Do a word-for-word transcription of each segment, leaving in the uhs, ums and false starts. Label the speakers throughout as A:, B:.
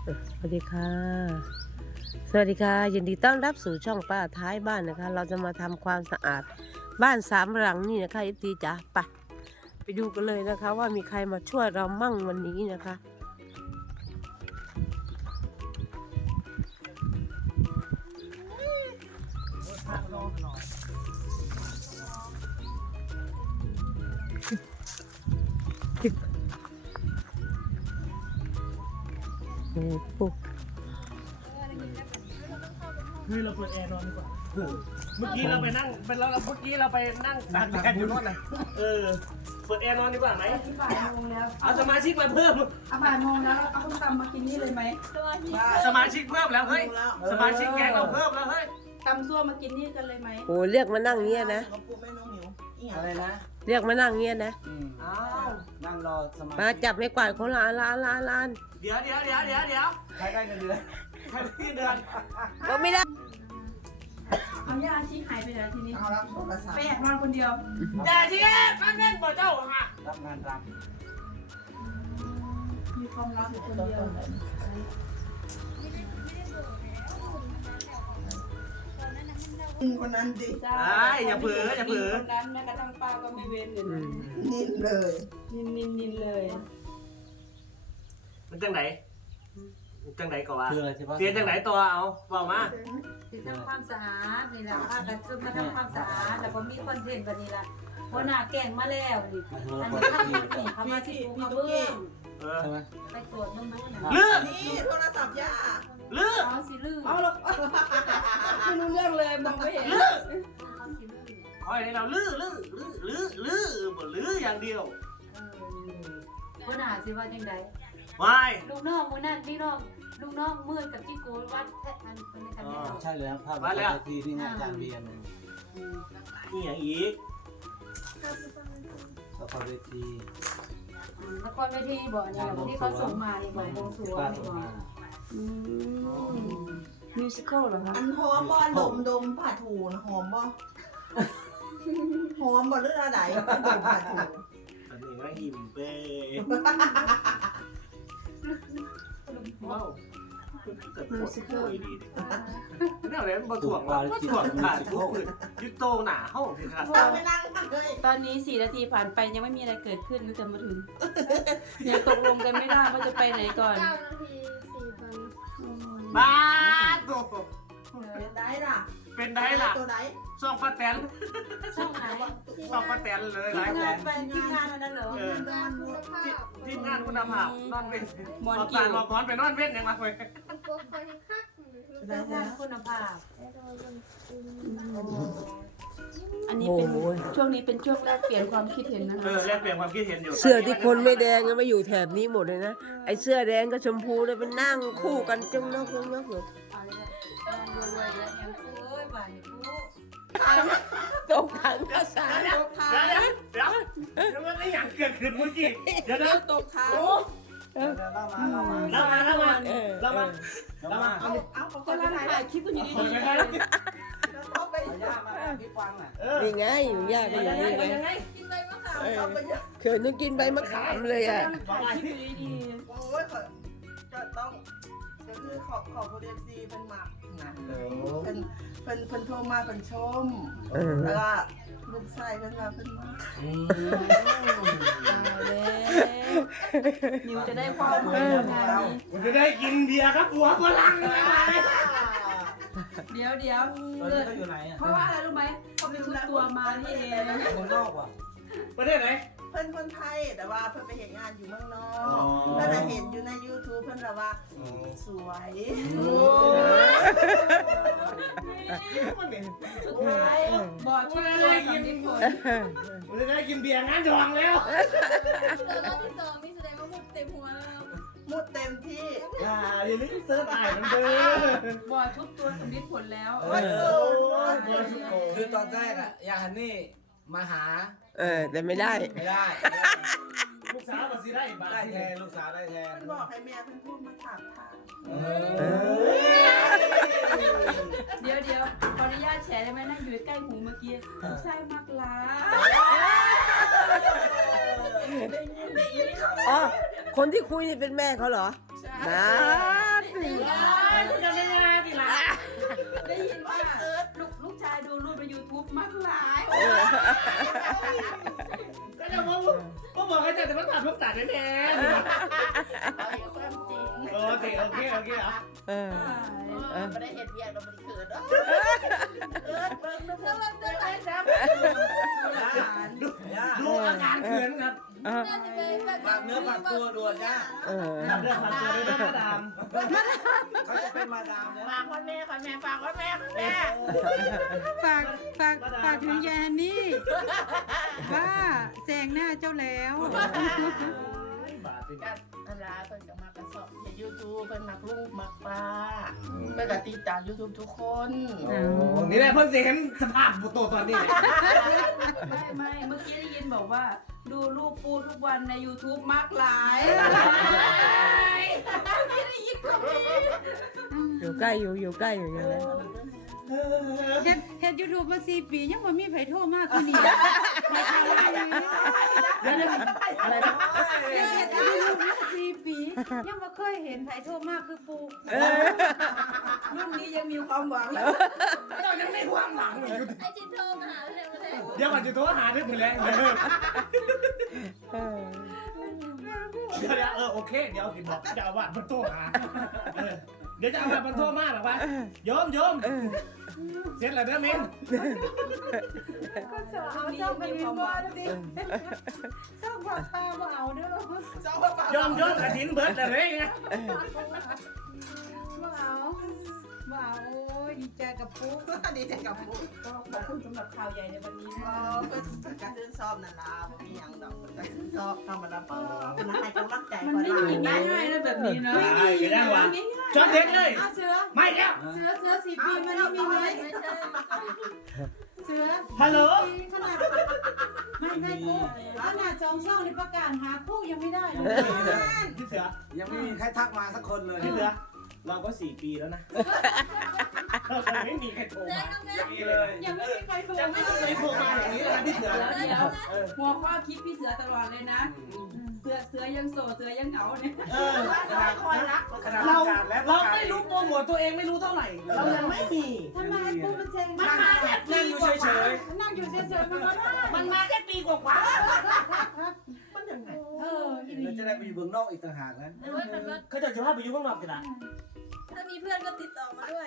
A: สวัสดีค่ะสวัสดีค่ะยินดีต้อนรับสู่ช่องป้าท้ายบ้านนะคะเราจะมาทำความสะอาดบ้านสามหลังนี่นะคะอีทีจ๋าไปไปดูกันเลยนะคะว่ามีใครมาช่วยเรามั่งวันนี้นะคะโอ้โห
B: เฮ้ยเราเปิดแอร์นอนดีกว่าเมื่อกี้เราไปนั่งเป็นเราเมื่อกี้เราไปนั่งตากแดดอยู่โน่นนะเออเปิดแอร์นอนดีกว่าไหม
C: บ่ายโมงแล้ว
B: เอาสมาชิกมาเพิ่ม
C: เอาบ่ายโมงแล้วเอาส้มตำมากินนี่เลยไหม
B: สมาชิกเพิ่มแล้วเฮ้ยสมาชิกแก๊งเราเพิ่มแล้วเฮ้ย
C: ตำซั่วมากินนี่กันเลยไหม
A: โอ้เรียกมานั่งเงี้ยนะ
D: อะไรนะ
A: เรียกมานั่งเงี้ยนะ
D: อืม
B: อ้าว
D: นั่งรอสมา
A: มาจับไม่กวาดคนละอันละอันละอันละอัน
B: เดี๋ยวเดี๋ยวเดี๋ยวเดี๋ยวเดี๋ยว
D: ใครได้เงินเดือน
B: ใครพี่เดือน
A: ก็ไม่ได้
C: เอาย่าอาชีหายไปไหนทีนี้
D: เอารับโทรศัพท์
C: ไปแอบนอนคนเดียว
B: แต่ที่ป้าเล่นบ่เจ้าค่ะ
D: รับงานรับ
C: มีความรักอยู่คนเดียว
E: คนนั้นดิ
C: จ้า
B: ไอ้อย่าเผลออย่าเผลอ
C: คนนั้นแม้กระทั่งป้าก็ไม่เว้นเลย
A: อืม
E: นิ่เลย
C: นินนินนินเลย
B: มันจังไหนจังไหนก่อน
D: คืออะไรที่ว่า
B: เสียจังไหนตัวเอาบอกมา
F: คือทำความสะอาดนี่แหละพากันชุดมาทำความสะอาดแล้วก็มีคอนเทนต์แบบนี้ละเพราะหน้าแกงมาแล้วนี่
D: มาถึง
F: อัน
D: คน
F: นี้
D: ที่
F: ทำมาสิเขามาเบื้อง
B: เออ
D: ใช่ไหม
F: ไปตรวจน้ำมันนะ
B: ลื้อ
E: นี่โทรศัพท์ย่า
B: ลื้อ
F: เอาสิลือ
C: เอาหรอกไม่รู้เรื่องเลยมองไม่เห็น
F: เอาสิลือ
B: คอยให้เราลื้อลื้อลื้อลื้อลื้อบ่ลื้ออย่างเดียว
F: เออเพราะหน้าสิว่าจังได
B: วาย
F: ลูกน้องมื้อนั้นนี่น้องลูกน้องมืดกับจิโกวัดแท้อันเป็นกันแล้ว
D: ใช่เลยครับภาพวันทีที่งานจานเบียร์
B: นี่อย่างอีก
D: ละครเวที
F: ละครเวทีบ่นี่ที่เขาส่งมานี่บ่บวงสรวง
D: ป้า
F: นี่
D: ส่ง
F: บ่
D: มา
C: มิวสิควลเหรอคะ
E: อันหอมบ่ดมดมผ้าถูนะหอมบ่หอมบ่หรืออะไรดมผ้าถู
B: อันนี้ก็หิมเป้ว้าวเกิดปวดหัวดีนี่อะไรมาถ่วงมาถ่วงขาดทุกคนยึดโตหนาห้องสิครับ
E: เอาไปนั่งเลย
C: ตอนนี้สี่นาทีผ่านไปยังไม่มีอะไรเกิดขึ้นก็จะมาถึงยังตกลงกันไม่ได้ว่าจะไปไหนก่อน
G: เก้านาทีสี่พัน
B: บ้าโต
E: เป็นได้ล่ะ
B: เป็นได้ล่ะ
E: ตัวไหน
B: ซ่องป้าแตน
F: ช่องไหน
B: ซ่องป้าแตนเลยหลาย
F: ทีม
B: แส
F: งาน
B: น
F: ไปทีมงานอันนั้นเหรอ
B: เออ
G: งานคุณภาพ
B: ทีมงานคุณภาพนอนเว้น
C: หมอน
B: เอา
C: กิ
B: ตาล
C: ว
B: มาพรไปนอนเว้นยังมาเว้ย
G: โปรไฟล์คัก
E: ได้
F: ทีม
E: แล้
F: งาน
E: ว
F: คุณภาพ
C: อันนี้เป็นช่วงนี้เป็นช่วงแรกเปลี่ยนความคิดเห็นนะ
B: เออแลกเปลี่ยนความคิดเห็นอยู่
A: เสื้อที่คนไม่แดงก็มาอยู่แถบนี้หมดเลยนะไอ้เสื้อแดงกับชมพูเลยไปนั่งคู่กันจ้องนอกจ้องนอกเลย
F: เอาเลยรวยๆแล้วยังเอ้ยบ่ายกู
A: ตกถังกระสา
B: เดี๋ยวเดี๋ยวเดี๋ยวเดี๋ยวเดี๋ยวมันไม่อย่างเกิดขึ้นเมื่อกี้เดี๋ยวนะ
C: ตกเท้า
D: เล่ามาเล่ามา
B: เรามาเรามาเรามาเรามา
E: เอาเอาเขา
C: กำลังถ่ายคลิปกันอยู่
B: คน
C: ดี
B: ไปได้
E: เขาไป
D: เอาย่ามาพี่ฟังอ่ะ
B: เออ
A: นี่ไงอยู่ยากก็อยู่นี่ไง
G: กินใบมะขาม
A: เออ
E: เขาไปเยอะ
A: เขินต้องกินใบมะขามเลย
C: ๆ
A: อ่ะ
C: กำลังถ่ายคลิปอยู่ดี
E: โอ้ยจะต้องก็คือขอบขอบคุณเอฟซีเป็นหมักนะ
D: เดี๋ยว
E: เพิ่นเพิ่นเพิ่นโทรมาเพิ่นชม
A: เออ
E: แล้วก็ลูกชายเพิ่นว่าเพิ่นมา
D: อืม
C: ๆเอาเลยนิวจะได้ความรู้แล้วงานนี้
B: ผมจะได้กินเบียร์ครับหัวฝรั่งเลย
C: เดี๋ยวเดี๋ยว
D: ตอนนี้เขาอยู่ไหนอ่ะ
C: เพราะว่าอะไรรู้ไหมเขาไปชุดตัวมานี่เอง
D: คนนอกว่ะ
B: ประเทศไหน
E: เพิ่นคนไทยแต่ว่าเพิ่นไปเห็นงานอยู่เมืองนอ
D: อ๋อ
E: กเพิ่นน่ะเห็นอยู่ใน YouTube เพิ่นแบบว่าสวย
C: สุดท้ายบอกชุดตัวสำลิดผล
B: ผมจะได้กินเบียร์งานดองแล้ว
G: เจอรอบที่สองนี่แสดงว่าหมดเต็มหัวแล้ว
E: มุดเต็มที่
B: อ่าเดี๋ยวนี้เสิร์ชอ่านมันเด้อ
C: บอกชุดตัวสำลิดผลแล้ว
D: เอ
E: โอ้ย
D: อ
E: โอ้ย
D: คือตอนแรกอ่ะยาฮันนี่มาหา
A: เออแต่ไม่ได้
D: ไม่ได้
B: ลูกสาวมาสิได้บ้า
D: ได้
B: น
D: แทนลูกสาวได้แทน
E: เพิ่นบอกให้แม่เพิ่นพูดมาถามทาง
D: เออ
C: เดี๋ยวเดี๋ยวขออนุญาตแชร์ได้ไหมนั่งอยู่ใกล้หูเมื่อกี้ใช่มากลา
A: อ๋อคนที่คุยนี่เป็นแม่เขาเหรอ
C: ใช่
A: นาน
C: ได้ยินว่าลูกลูกชายดูรูปใน YouTube มากหลาย
B: ก็จะมาก็บอกให้เจ้าแต่มันตัดมันตัดแน่ๆโอเคโอเคโอเคเหรอ
A: เออเออ
E: ไม่ได้เห็นเบียร์เราไม่ได้เกิดเกิดเบิ่งดู
G: แล้วมันเป็นอะไรนะ
B: ดูดูอาการเขินครับ
A: เออ
G: น่าจะเป็นแบบ
D: ฝากเนื้อฝากตัวด่วนจ้า
A: เออ
B: ทำเรื่องฝากตัวด้วยนะมาดาม
D: เขาจะเป็นมาดามเนี่ย
E: ฝากคนแม่คนแม่ฝากคนแม่คนแม่
C: ฝากฝากฝากถึงยายฮันนี่ว่าแซงหน้าเจ้าแล้ว
B: บาทสิ
E: กันอันลาเพิ่นก็มากระสอบในยูทูบเพิ่นมักลูกมักป้าเพิ่นก็ติดตามยูทูบทุกคน
B: นี่แหละเพิ่งเห็นสภาพตัวตอนนี้
C: ไม่ไม่เมื่อกี้ได้ยินบอกว่าดูรูปปูทุกวันใน YouTube มากหลาย
A: อยู่ใกล้อยู่อยู่ใกล้อยู่อย่างนั้น
C: เฮ็ดเฮ็ดยูทูบมาสี่ปียังบ่มีไผโทรมากกว่านี้
B: เดี๋ยวเดี๋ยวอะไรนะ
C: เฮ็ดยูทูบมาสี่ปียังบ่เคยเห็นไผโทรมากคือปูรุ่นนี้ยังมีความหวัง
B: เรายังไม่ความหวังอยู่
G: ไอจินโทรมาหาเลยมาเลย
B: เดี๋ยวก่อนจะโทรหาเรื่องมือแรงเลย
A: เออ
B: เดี๋ยวเดี๋ยวเออโอเคเดี๋ยวสิบอกจะเอาว่ามันโทรหาเออเดี๋ยวจะเอาว่ามันโทรมาแบบว่าโยมโยมเสร็จแล้วเด้อมิน
C: เอาเจ้าไปมีบ่ดิเจ้าพ่อตาบ่เอาเด้อ
E: เจ้าว่าเปล่า
B: โยมโยมกระถินเบิร์ดอะไรเงี้ย
C: บ่เอาบ่เอาโอ้ยดีใจกับปู
E: ดีใจกับปุ๊
C: ก็ขอบคุณสำหรับข่าวใหญ่ในวันนี้
E: เออเพิ่นการชื่นชอบนั่นล่ะบ่มีหยังดอกเพิ่นก็ชื่นชอบธรรมดาเปล่าเพิ่นให้กำลังใจ
C: มัน
E: คน
C: ไม่
E: หลา
C: มี
E: ย
C: ง่ายๆนะแบบนี้เนาะ
B: ใช่ก็ได้ว่ะจอดเด็กเลย
C: เสือ
B: ไม่แล้ว
C: เสือเสือสี่ปีมันนี่มีไหม
G: ไม่ใช่
C: เสือ
B: ฮัลโหล
C: ขนาดไม่ได้คู่ขนาดสองช่องในประกาศหาคู่ยังไม่ได้เลย
B: พี่เสือ
D: ยังไม่มีใครทักมาสักคนเลย
B: พี่เสือเราก็สี่ปีแล้วนะเราไม่มีใครโทร
G: แล้
B: มาว
G: แม่
D: มีเลย
C: ยังไม่มีใครโทร
B: ยังไม่มีใครโทรมาอย่างนี้เลยนะพี่เสือ
C: แล้วเดี๋ยว
B: เออ
C: หัวข้อคิดพี่เสือตลอดเลยนะ เสือเสือยังโสดเสือยังเหงาเนี่ย
B: เออ
E: ขนาดคอยรัก
D: ขนาด
B: เรา
D: ประกาศและป
B: เรา
D: ระกาศ
B: ไม่รู้โปรโมทตัวเองไม่รู้เท่าไหร่ เรายังไม่มี
C: ทำไมปูมันเซ็ง
B: มัน
C: มาก
B: มาแค่ปี
D: นั่งอยู่
B: กว่า
D: เฉย
C: นั่งอยู่เฉยๆมันก็ได้
B: มันมาแค่ปีกว่ามันยังไง
C: เอออี
D: ๆเราจะได้ไปอยู่เมืองนอกอีกต่างหากนะ
G: แต่ว่าคันว่า
B: เขาจะจะพาไปยุ่งข้างนอกกันนะ
G: ถ้ามีเพื่อนก็ติดต่อมาด้วย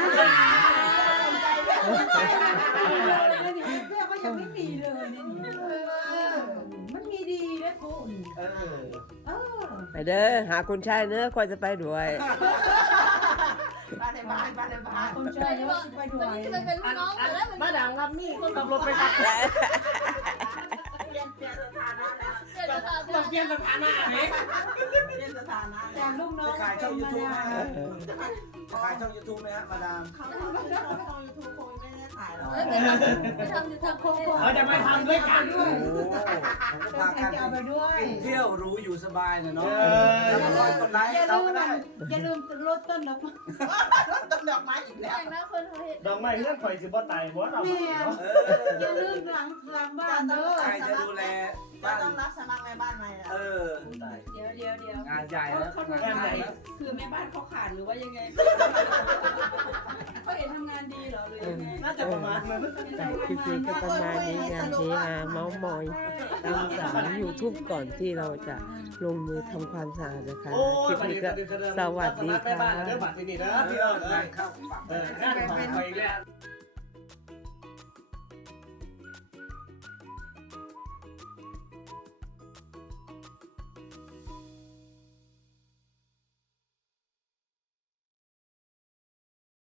C: เพื่อนก็ยังไม่มีเลยนี่มันมีดีด้วยปู
D: เออ
C: เออ
A: ไปเด้อหาคุณชายเนื้อคอยจะไปด้วย
E: บ้านในบ้านบ้านในบ้าน
C: คนชายเนี่ยว่าไปด้ว
G: วัน
C: ย
G: นี้จะไปเป็นลูกน้องกันแล้วเหมือน
B: มา
G: กัน
B: ดังครับนี่คนขับรถไปตัด
E: เปลี่ยนเปลี่ยนสถานะแล้ว
G: เดี๋ยวจะถาม
B: ต้องเปลี่ยนสถานะไหม
E: เปลี่ยนสถานะแล้
C: จาว กลูกน้อง
D: จะขายช่องยูทูบไหมฮะจะขายช่องยูทูบไหมฮะมาดาม
E: เขาเขาเขาช่องยูทูบคงไม่ได้ขายหรอก
G: เฮ้ยไปทำไปทำจะทำโคโค่
B: เราจะไปทำด้วยกัน
D: โอ้โหผมก็พากัน
C: เอาไปด้วย
D: กินเที่ยวรู้อยู่สบายนะเนาะ
B: เออ
D: แล้วก็คอยกดไลค์
C: อย่า
D: เรา
C: ลืม
D: ก็ได้
C: อย่าลืมลดต้นดอกไม้
E: ต้นดอกไม้อีกแล้ว
G: แต่งหน้าคนเขาเห็น
B: ดอกไม้เรื่องข่อยสิบ่ตายบ่เรา
C: แม่
D: เอ
C: อย่า
D: อ
C: ลืมหลังหลังบ้านเด้อ
D: ใครจะดูแล
E: ก็
D: บ้าน
E: ต้องรับสมัครในบ้านใหม่แล้ว
D: เออ
C: เดี๋ยวเดี๋ยวเดี๋ยว
D: งานใหญ่
C: เขา
D: แล้ว
C: เขา
D: งาน
C: ทำ
D: ให
C: งา
D: ญ่
C: น
D: แล้ว
C: คือแม่บ้านเขาขาดหรือว่ายังไงเขาเห็นทำงานดีเหรอหรือยังไง
B: น่าจะประมาณนั้น
A: คลิปนี้ก็ประมาณนี้งานเฮฮาเมาส์มอยตามสารยูทูบก่อนที่เราจะลงมือทำความสะอาดนะคะ
B: โอ้
A: คลิ
B: ย
A: ปนี้ก็สวัสดี
B: แม่
A: ค่ะ
B: บ้านเด้อบัตรที่นี่นะพี่เอิญ
D: งานเข้าฝั่ง
B: เอองานของไป